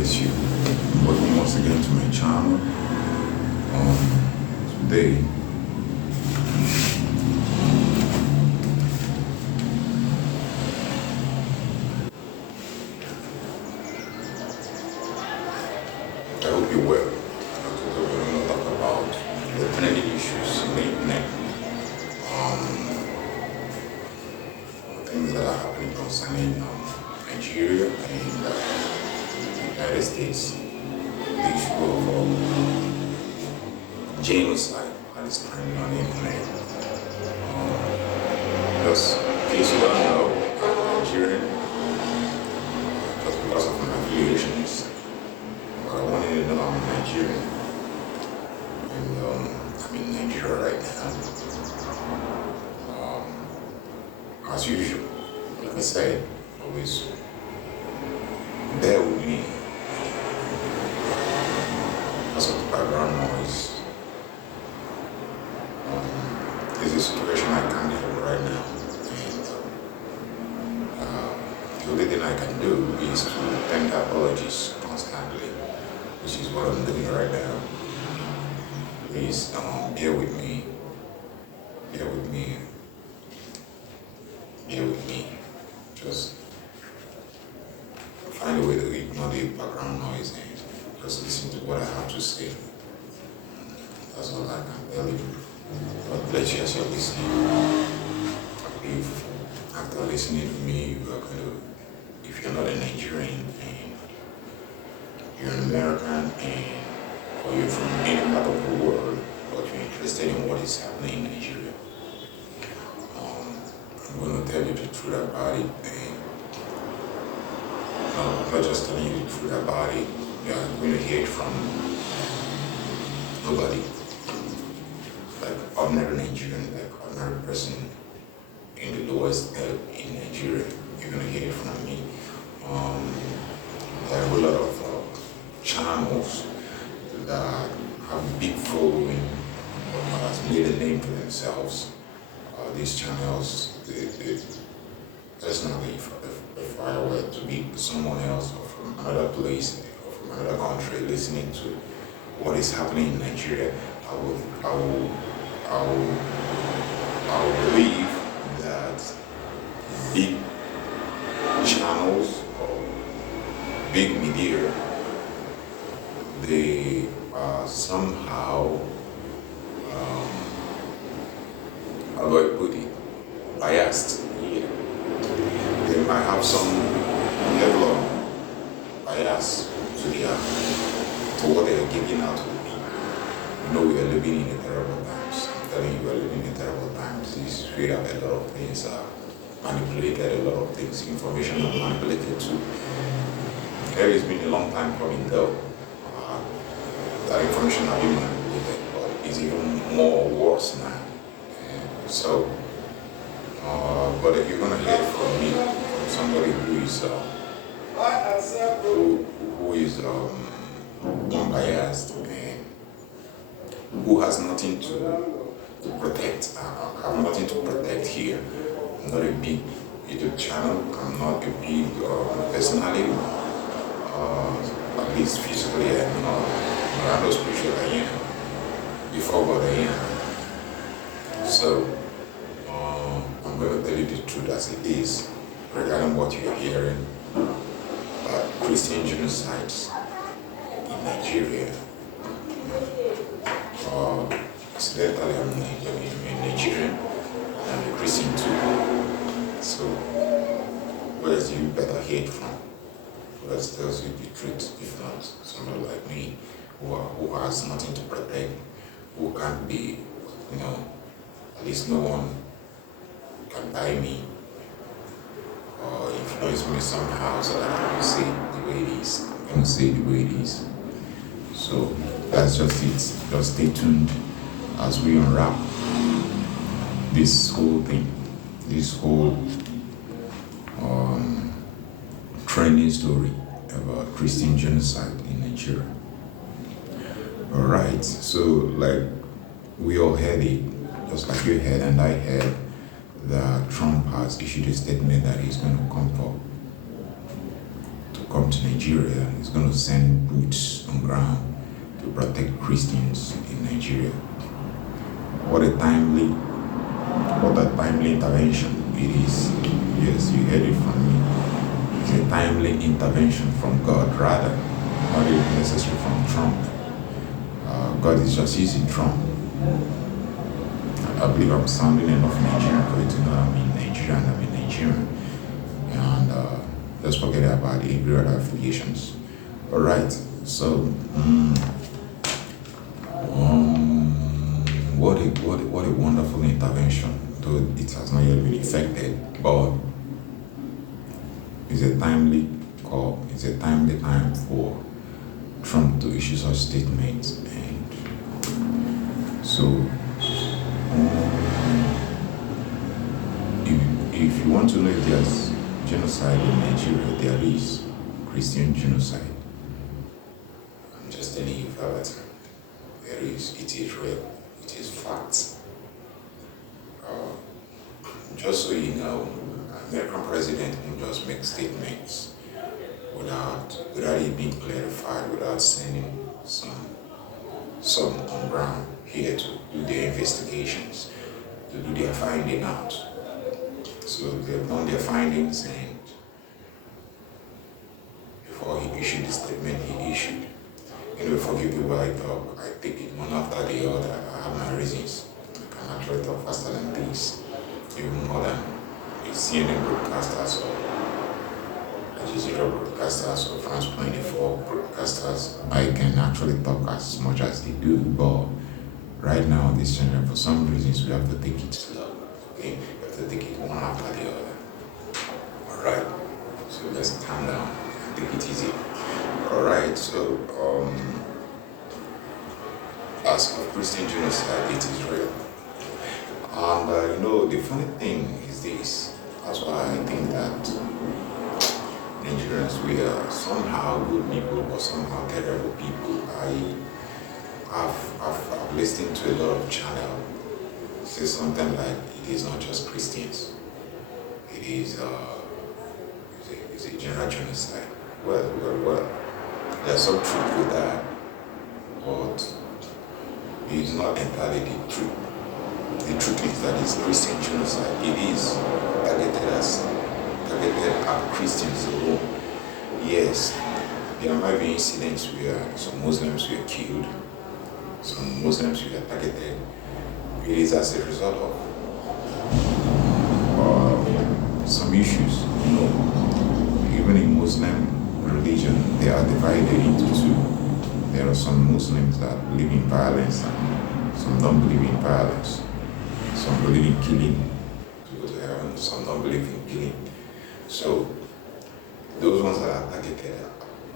bless you. Welcome once again to my channel. Today, I hope you're well. Today we're going to talk about the trending issues in the internet. Things that are happening concerning Nigeria and the United States. The issue of genocide that is trending on the internet. Just in case you don't know, I'm Nigerian, just because of my affiliations. But I wanted you to know I'm Nigerian. And I'm in Nigeria right now. As usual, like I said, always bear with me because of the background noise. This is a situation I can't help right now, and the only thing I can do is to tender apologies constantly, which is what I'm doing right now. Please bear with me, bear with me, bear with me. Just find a way to ignore the background noise and just listen to what I have to say. That's all I can tell you. God bless you as you're listening. If after listening to me, you are going to, if you're not a Nigerian and you're an American or you're from any part of the world, but you're interested in what is happening in Nigeria, I'm going to tell you the truth about it, and not just telling you the truth about it, you're going to hear it from nobody. Like ordinary Nigerian, like ordinary person in the lowest in Nigeria, you're gonna hear it from me. There are a whole lot of channels that have big following, has made a name for themselves. These channels, that's not if I were to be someone else or from another place or from another country listening to what is happening in Nigeria, I will believe that big channels or big media, they are somehow, how do I put it, biased. Yeah. They might have some level of bias to what they are giving out to the people. You know, we are living in a terrible times. I'm telling you, we are living in terrible times. This where a lot of things are manipulated, a lot of things, information are manipulated too. There has been a long time coming though. That information has been manipulated, but it's even more worse now. So, but if you're gonna hear from me, from somebody who is unbiased and who has nothing to protect. I have nothing to protect here. I'm not a big YouTube channel. I'm not a big personality. At least physically, I'm not. I know spiritually I am. Before God I am. So, I'm going to tell you the truth as it is regarding what you're hearing about Christian genocides in Nigeria. Incidentally, I'm a Nigerian and I'm a Christian too. So, where do you better hear it from? Who else tells you the truth, if not somebody like me who has nothing to protect, who can't be, at least no one can buy me or influence me somehow so that I can say the way it is. I'm going to say the way it is. So that's just it. Just stay tuned as we unwrap this whole thing, this whole trending story about Christian genocide in Nigeria. Alright, so like we all heard it, just like you heard and I heard, that Trump has issued a statement that he's going to come for to come to Nigeria. He's going to send boots on ground to protect Christians in Nigeria. What a timely intervention it is. Yes, you heard it from me. It's a timely intervention from God, rather, not even necessarily from Trump. God is just using Trump. I believe I'm sounding enough Nigerian for you to know I'm in Nigerian. And let's forget about the every other affiliations. Alright, so what a wonderful intervention, though it has not yet been effected, but it's a timely call, it's a timely time for Trump to issue such statements. And so if you want to know if there's genocide in Nigeria, there is Christian genocide. I'm just telling you, Father, there is, it is real, it is fact. Just so you know, American president won't just make statements without it being clarified, without sending some on ground here to do their investigations, to do their finding out. So they've done their findings, and before he issued the statement he issued, before you people I talk, I take it one after the other. I have my reasons. I can actually talk faster than this, even more than the CNN broadcasters or Al Jazeera broadcasters or France 24 broadcasters. I can actually talk as much as they do, but right now on this channel, for some reasons, we have to take it slow. Okay, we have to take it one after the other. All right. So let's calm down and take it easy. All right. So as of Christian genocide, it is real. And the funny thing is this. That's why I think that Nigerians, we are somehow good people, but somehow terrible people. I've listened to a lot of channels say something like it is not just Christians. It is it's a general genocide. Well. There's some truth with that, but it is not entirely the truth. The truth is that it's Christian genocide. It is targeted at Christians alone. Yes, there might be incidents where some Muslims were killed, some Muslims were targeted. It is as a result of some issues. Even in Muslim religion, they are divided into two. There are some Muslims that believe in violence and some don't believe in violence. Some believe in killing to go to heaven, some don't believe in killing. So those ones that are targeted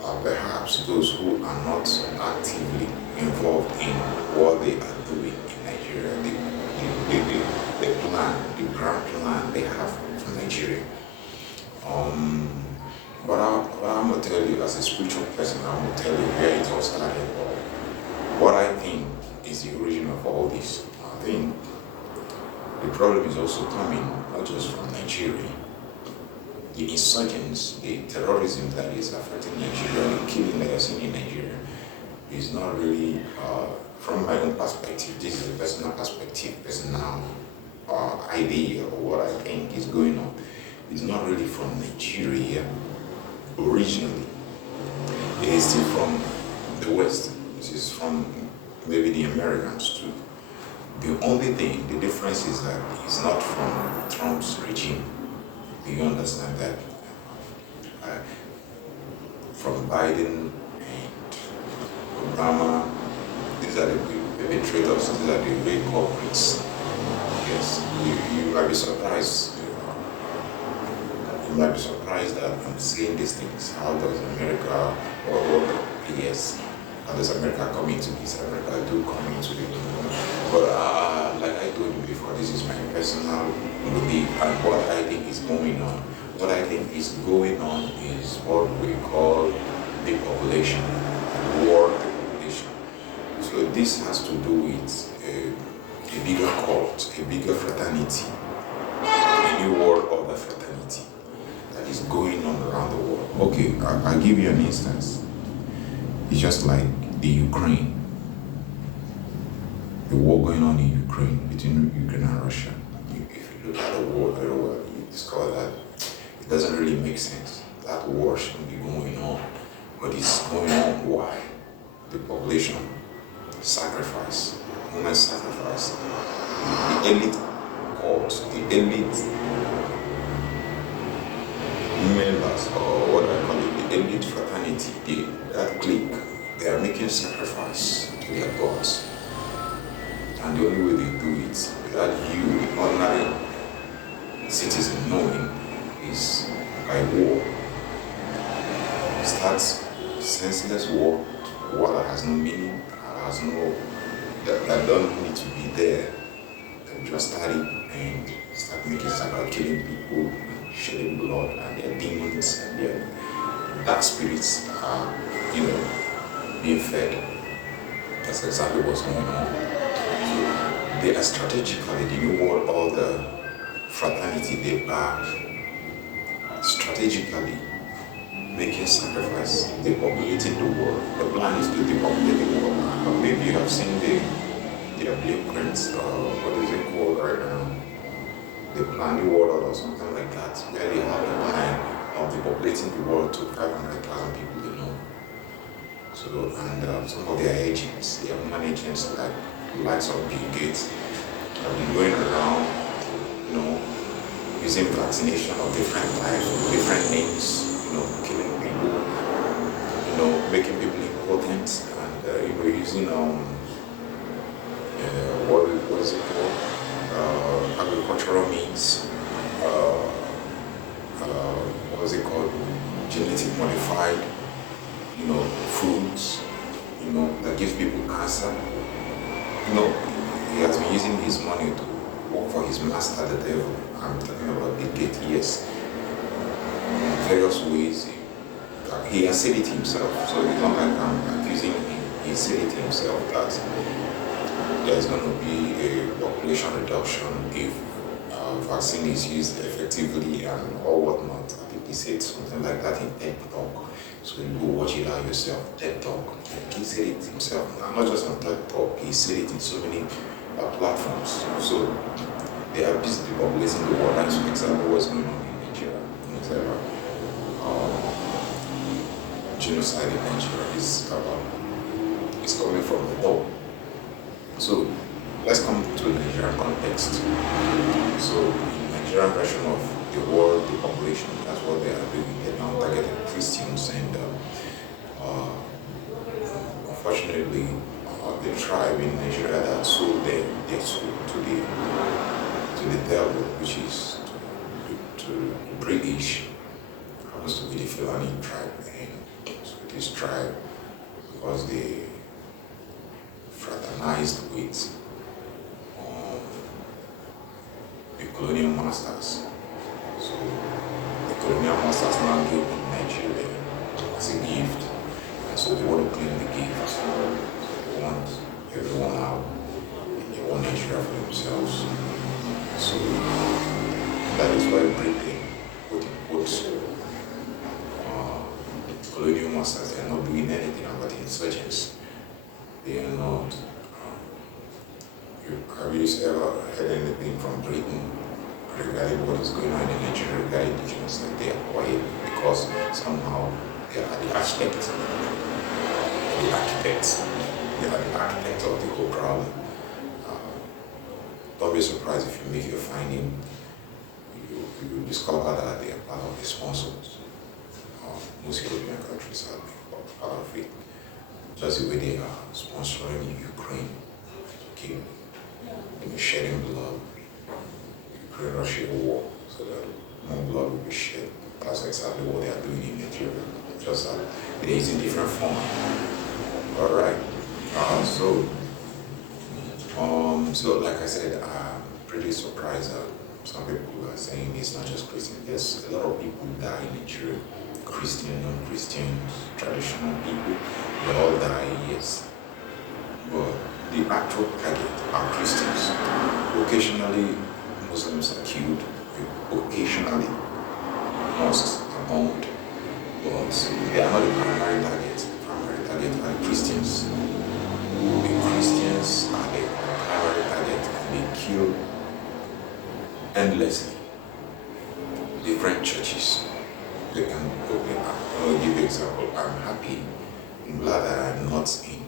are perhaps those who are not actively involved in what they are doing in Nigeria, the plan, the grand plan they have for Nigeria. But I'm going to tell you, as a spiritual person, I'm going to tell you where it all started. What I think is the origin of all this. I think the problem is also coming not just from Nigeria. The insurgents, the terrorism that is affecting Nigeria, the killing that is in Nigeria, is not really, from my own perspective, this is a personal perspective, personal idea of what I think is going on. It's not really from Nigeria originally. It is still from the West. It is from maybe the Americans too. The only thing, the difference is that it's not from Trump's regime. Do you understand that? From Biden and Obama, these are the perpetrators, these are the real culprits. Yes, you might be surprised. You might be surprised that I'm saying these things. How does America, how does America come into this? America do come into it. But like I told you before, this is my personal belief and what I think is going on. What I think is going on is what we call depopulation, world depopulation. So this has to do with a bigger cult, a bigger fraternity, a new world order fraternity that is going on around the world. Okay, I'll give you an instance. It's just like the Ukraine, the war going on in Ukraine between Ukraine and Russia. If you look at the war very well, you discover that it doesn't really make sense. That war shouldn't be going on, but it's going on. Why? The population sacrifice, human sacrifice, the elite cults, the elite members, or what I call it, the elite fraternity, that clique, they are making sacrifice to their gods. And the only way they do it, without you, the ordinary citizen, knowing, is by war. It starts senseless war that has no meaning, that don't need to be there. They just start it and start making start killing people, shedding blood, and their demons and their dark spirits are, being fed. That's exactly what's going on. So they are strategically, the new world, all the fraternity, they are strategically making sacrifice, depopulating the world. The plan is to depopulate the world. Maybe you have seen their blueprints, what is it called right now? The plan, New World or something like that, where they have a plan of depopulating the world to 500,000 people, So, and some of their agents, their human agents, like likes of Bill Gates, have been going around, using vaccination of different types, different names, killing people, making people impotent, and using what is it called? Agricultural means, what is it called? Genetic modified, foods, that gives people cancer. He has been using his money to work for his master, the devil. I'm talking about Bill Gates, yes. In various ways. He has said it himself, so it's not like I'm accusing him. He said it himself that there's going to be a population reduction if vaccine is used effectively and or whatnot. I think he said something like that in TED Talk. So you go watch it out yourself, TED Talk. He said it himself. Not just on TED Talk, he said it in so many platforms. So they are busy depopulating the world. That's exactly what's going on in Nigeria. Genocide in Nigeria is coming from the top. So let's come to the Nigerian context. So in Nigerian version of the world depopulation, that's what they are doing. They're now targeting Christians, and unfortunately, the tribe in Nigeria that sold their soul to the devil, which is to the British, happens to be the Fulani tribe. And so this tribe, because they fraternized with the colonial masters. So the colonial masters now gave them Nigeria as a gift. And so they want to claim the gift. So they want everyone out, and they want Nigeria for themselves. So that is why Britain, quote unquote, colonial masters, they are not doing anything about the insurgents. They are not. Have you ever heard anything from Britain regarding what is going on in Nigeria regarding the genocide? They are quiet because somehow they are the architects. They are the architects of the whole problem. Don't be surprised if you make your finding, you discover that they are part of the sponsors. Most European countries are part of it. Just the way they are sponsoring Ukraine to kill, shedding blood, Ukraine-Russia war, so that more blood will be shed. That's exactly what they are doing in Nigeria. Just that it is in different form. All right. So like I said, I'm pretty surprised that some people are saying it's not just Christian. Yes, a lot of people die in Nigeria. Christian, non-Christians, traditional people, they all die, yes. But the actual target are Christians. Occasionally, Muslims are killed. Occasionally, mosques are bombed. But They are not the primary target. The primary target are the Christians. The Christians are the primary target, and they kill endlessly different churches. They can, okay, I'll give you an example. I'm happy, I'm glad that I'm not in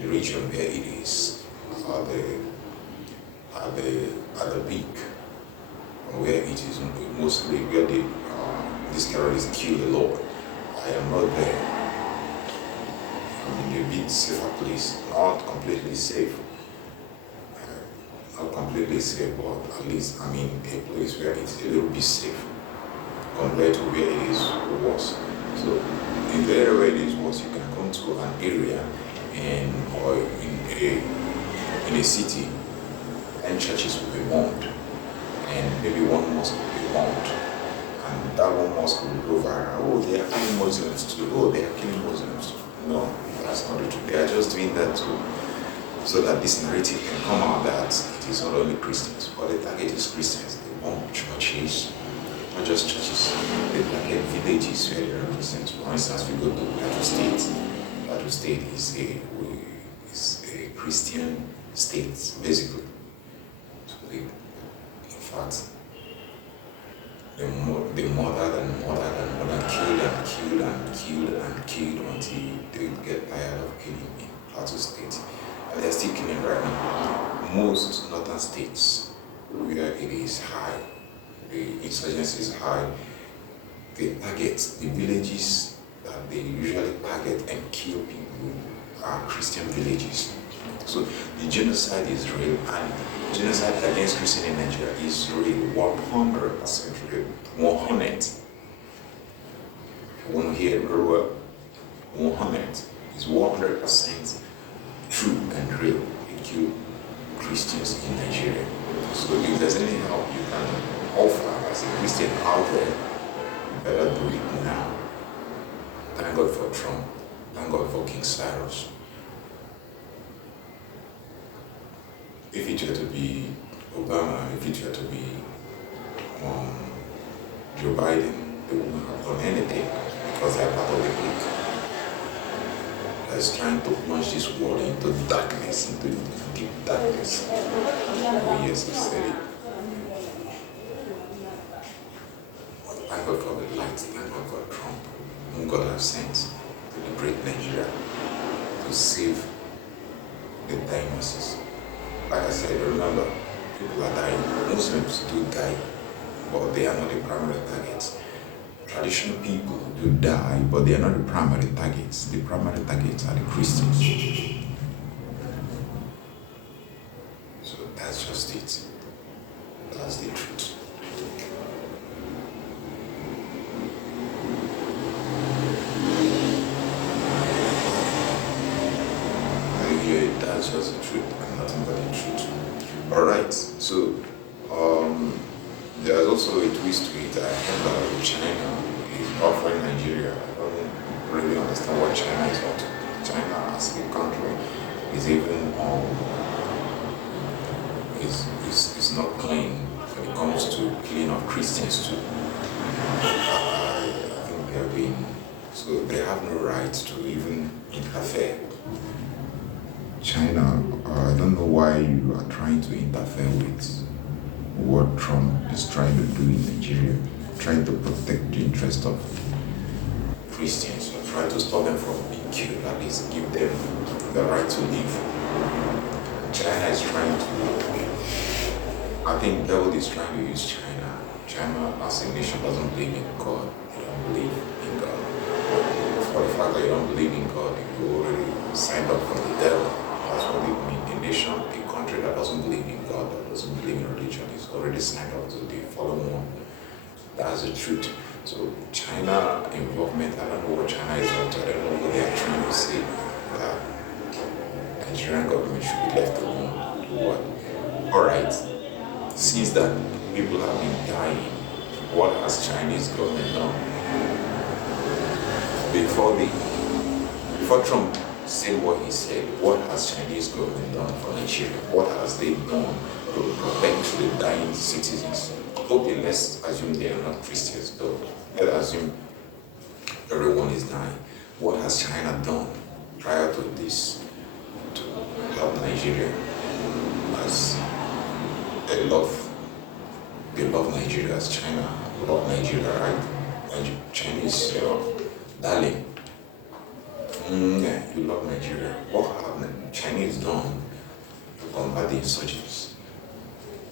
the region where it is at the peak, where it is mostly where these terrorists kill a lot. I am not there. I'm in a bit safer place, not completely safe. Not completely safe, but at least I'm in a place where it's a little bit safe compared to where it is worse. So in the area where it is worse, you can come to an area or in a city, and churches will be bombed, and maybe one mosque will be bombed, and that one mosque will go viral. Oh, they are killing Muslims too. Oh, they are killing Muslims too. No, that's not the truth. They are just doing that too, so that this narrative can come out that it is not only Christians, but the target is Christians. They bomb churches, not just churches. They target villages where there are Christians. For instance, we go to Plateau State. Plateau State is a Christian state, basically. So in fact, they murdered and killed until they get tired of killing in Plateau State. And they're still killing right now. Most northern states where it is high, the insurgency is high, they target the villages that they usually target and kill people are Christian villages. So the genocide is real, and genocide against Christians in Nigeria is real, 100% real, 100. You want to hear it very well? 100 is 100% true and real. They kill Christians in Nigeria. So if there's any help you can offer as a Christian out there, you better do it now. Thank God for Trump. Thank God for King Cyrus. If it were to be Obama, if it were to be Joe Biden, they wouldn't have done anything because they are part of the clique that's trying to plunge this world into darkness, into deep darkness. Oh yes, he said it. Thank God for the light, thank God for Trump, whom God has sent to liberate Nigeria, to save the dying masses. Like I said, remember, people are dying. Muslims do die, but they are not the primary targets. Traditional people do die, but they are not the primary targets. The primary targets are the Christians. So that's just it. That's the truth. That's just the truth and nothing but the truth. Alright, so there's also a twist to it. I heard that China is offering Nigeria. I don't really understand what China is up to. China as a country is even is not clean when it comes to killing of Christians too. I think they have been, so they have no right to even interfere. China, I don't know why you are trying to interfere with what Trump is trying to do in Nigeria, trying to protect the interest of Christians, or trying to stop them from being killed, at least give them the right to live. China is trying to, I think the devil is trying to use China. China as a nation doesn't believe in God, they don't believe in God. For the fact that you don't believe in God, you already signed up for the devil. That's what it means. A nation, a country that doesn't believe in God, that doesn't believe in religion, is already signed up to the following one. That's the truth. So China involvement, I don't know what China is up to. I don't know what they are trying to say. That Nigerian government should be left alone. Do what? Alright. Since that people have been dying, what has Chinese government done? Before Trump said what he said, what has Chinese government done for Nigeria? What has they done to protect the dying citizens? Okay, let's assume they are not Christians though. Let's assume Everyone is dying. What has China done prior to this to help Nigeria? As they love Nigeria, as China love Nigeria, right? And Chinese, darling, yeah, you love Nigeria. What have the Chinese done to combat the insurgents,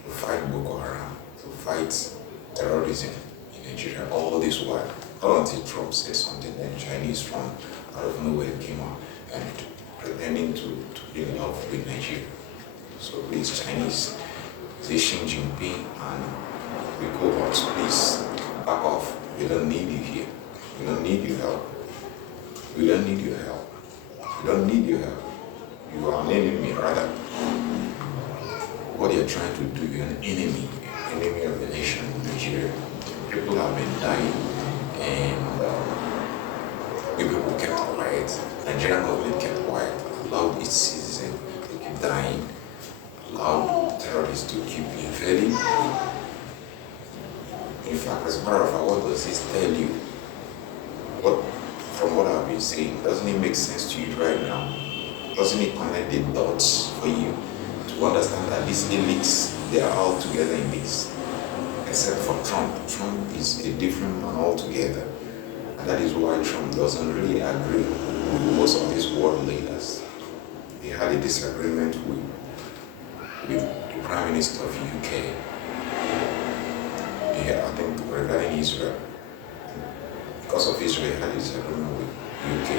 to fight Boko Haram, to fight terrorism in Nigeria? All this while, not until Trump said something, then Chinese from out of nowhere came out and pretending to be in love with Nigeria. So please, Chinese, say Xi Jinping and we cohorts, please back off. We don't need you here. We don't need your help. We don't need your help. We don't need your help. You are an enemy, rather. What you're trying to do, you're an enemy of the nation, Nigeria. People have been dying, and the people kept quiet. Nigerian government kept quiet, allowed its citizens to keep dying, allowed terrorists to keep invading. In fact, as a matter of fact, what does this tell you? From what I've been saying, doesn't it make sense to you right now? Doesn't it connect the dots for you to understand that these elites, they are all together in this? Except for Trump. Trump is a different man altogether. And that is why Trump doesn't really agree with most of these world leaders. He had a disagreement with the Prime Minister of UK. Yeah, I think regarding Israel. Because of Israel, he had a disagreement with UK.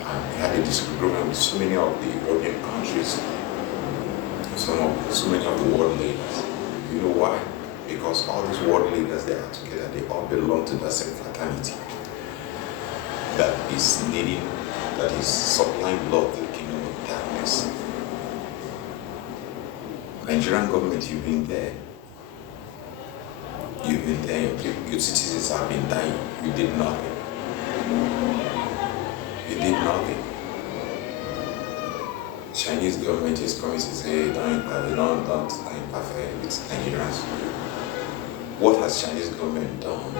And he had a disagreement with so many of the European countries, so many of the world leaders. You know why? Because all these world leaders, they are together, they all belong to the same fraternity that is supplying blood to the kingdom of darkness. Nigerian government, you've been there, your citizens have been dying, you did nothing. You did nothing. Chinese government is coming to say, don't interfere with Nigerians. What has Chinese government done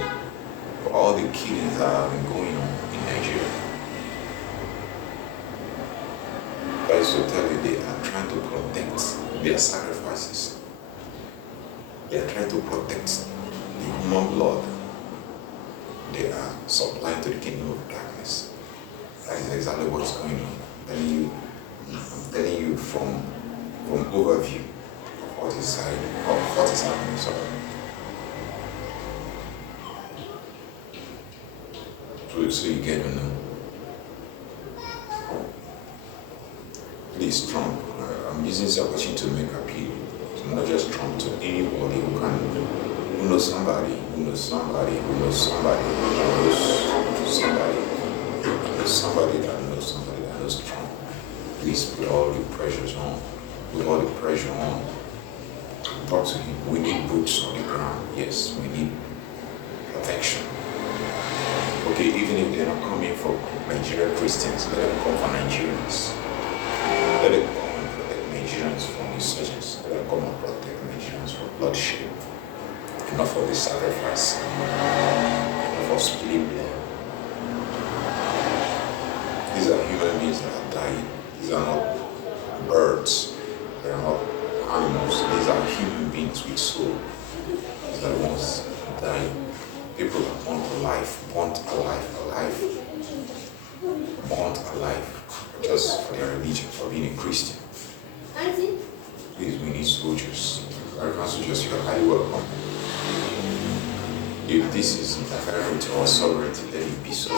for all the killings that have been going on in Nigeria? That is to tell you, they are trying to protect their sacrifices. They are trying to protect the human blood they are supplying to the kingdom of darkness. That is exactly what is going on. I'm telling you from overview of what is happening. So you get to know. Please, Trump, I'm using this opportunity to make appeal to not just Trump, to anybody who knows somebody that knows Trump. Please put all the pressure on. Talk to him. We need boots on the ground. Yes, we need protection. Okay, even if they're not coming for Nigerian Christians, let them come for Nigerians. Let them come and protect Nigerians from insurgents. Let them come and protect Nigerians from bloodshed. Enough for the sacrifice. Enough for spilling blood. These are human beings that are dying. These are not birds. They are not animals. These are human beings with soul. These are the ones dying. People are born alive, just for their religion, for being a Christian. Please, we need soldiers. American soldiers, you are highly welcome. If this is interfering with our sovereignty, let it be so.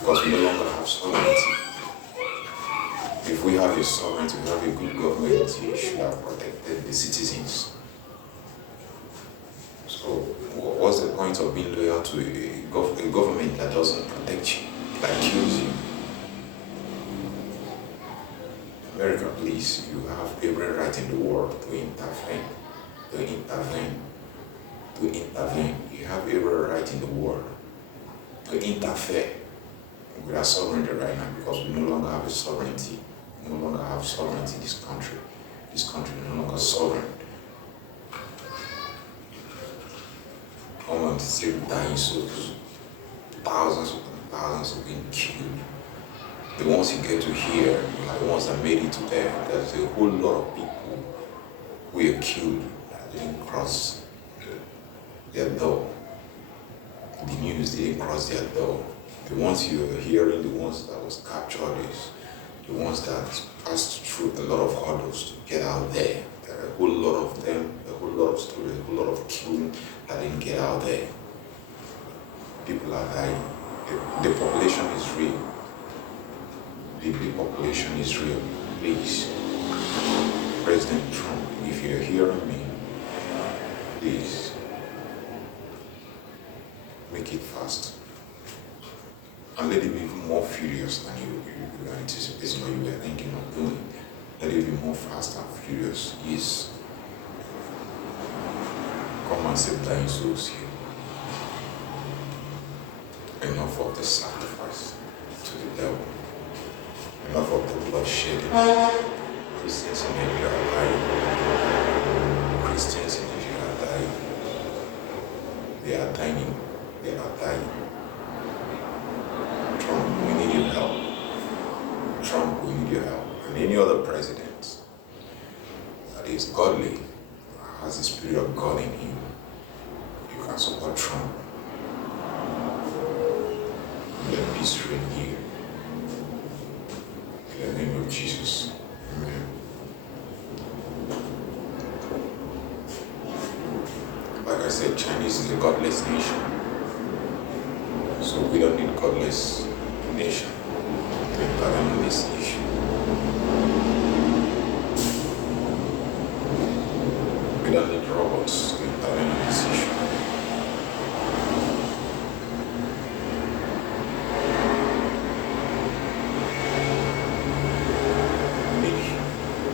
Because we no longer have sovereignty. If we have a sovereignty, we have a good government, you should have protected the citizens. So, what's the point of being loyal to a government that doesn't protect you, that kills you? America, please, you have every right in the world to intervene. You have every right in the world to interfere with our sovereignty right now, because we no longer have a sovereignty. We no longer have sovereignty in this country. This country is no longer sovereign. Come and save dying souls. thousands upon thousands are being killed. The ones you get to hear are the ones that made it to there. There's a whole lot of people who were killed that didn't cross their door. The news didn't cross their door. The ones you are hearing, the ones that was captured, is the ones that passed through a lot of hurdles to get out there. There are a whole lot of them, a whole lot of stories, a whole lot of killing that didn't get out there. People are dying. The population is real. The depopulation is real. Please, President Trump, if you're hearing me, please make it fast. And let it be even more furious than you were anticipating or you were thinking of doing. Let it be more fast and furious. Yes. Come and save dying souls here. Enough of the sacrifice to the devil. Enough of the bloodshed. Christians in Nigeria are dying. Christians in Nigeria are dying. They are dying. They are dying. Trump, we need your help. Trump, we need your help. And any other president that is godly, has the spirit of God in him, you can support Trump. Let peace reign here. In the name of Jesus. Amen. Like I said, Chinese is a godless nation. So we don't need godless nation to intervene on this issue. We don't need robots to intervene on this issue.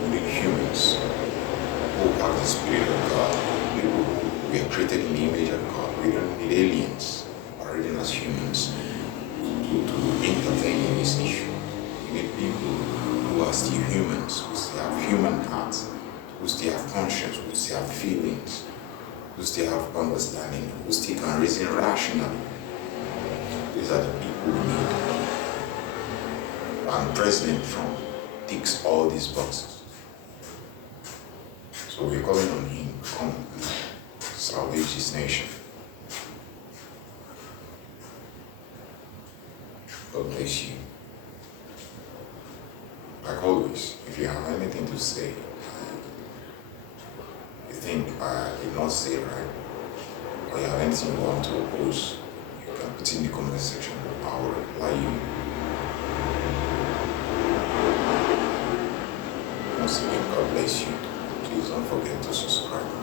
We need humans who have the Spirit of God. People who we are created in the image of God. We don't need aliens operating as humans to intervene in this issue. We need people who are still humans, who still have human hearts, who still have conscience, who still have feelings, who still have understanding, who still can reason rationally. These are the people we need. And President Trump ticks all these boxes. So we're calling on him to come and salvage this nation. God bless you. Like always, if you have anything to say, you think I did not say right, or you have anything you want to oppose, you can put in the comment section. I will reply you. Once again, God bless you. Please don't forget to subscribe.